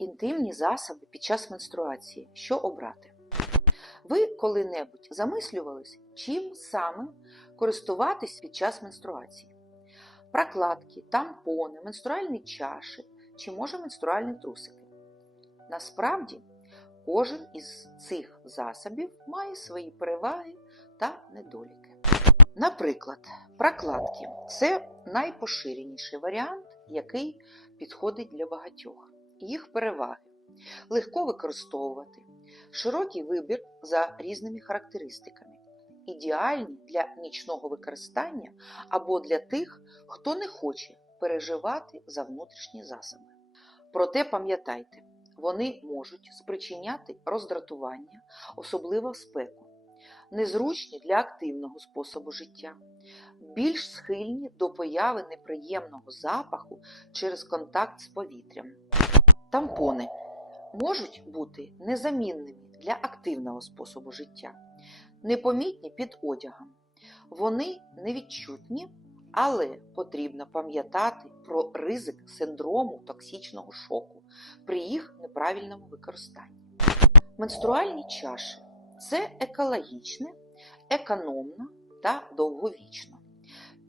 Інтимні засоби під час менструації. Що обрати? Ви коли-небудь замислювались, чим саме користуватись під час менструації? Прокладки, тампони, менструальні чаші чи може менструальні трусики? Насправді, кожен із цих засобів має свої переваги та недоліки. Наприклад, прокладки це найпоширеніший варіант, який підходить для багатьох. Їх переваги легко використовувати, широкий вибір за різними характеристиками, ідеальні для нічного використання або для тих, хто не хоче переживати за внутрішні засоби. Проте пам'ятайте, вони можуть спричиняти роздратування, особливо в спеку, незручні для активного способу життя, більш схильні до появи неприємного запаху через контакт з повітрям. Тампони можуть бути незамінними для активного способу життя, непомітні під одягом. Вони невідчутні, але потрібно пам'ятати про ризик синдрому токсичного шоку при їх неправильному використанні. Менструальні чаші це екологічне, економно та довговічно.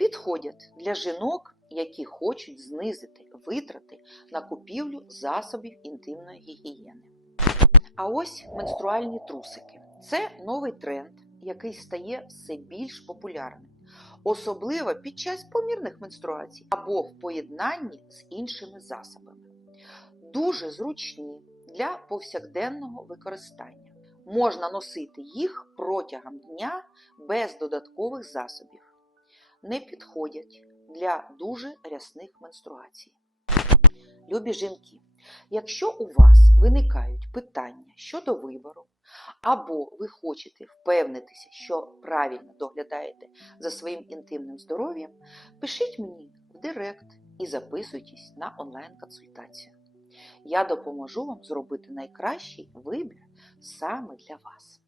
Підходять для жінок, які хочуть знизити витрати на купівлю засобів інтимної гігієни. А ось менструальні трусики це новий тренд, який стає все більш популярним, особливо під час помірних менструацій або в поєднанні з іншими засобами. Дуже зручні для повсякденного використання. Можна носити їх протягом дня без додаткових засобів. Не підходять для дуже рясних менструацій. Любі жінки, якщо у вас виникають питання щодо вибору, або ви хочете впевнитися, що правильно доглядаєте за своїм інтимним здоров'ям, пишіть мені в Директ і записуйтесь на онлайн-консультацію. Я допоможу вам зробити найкращий вибір саме для вас.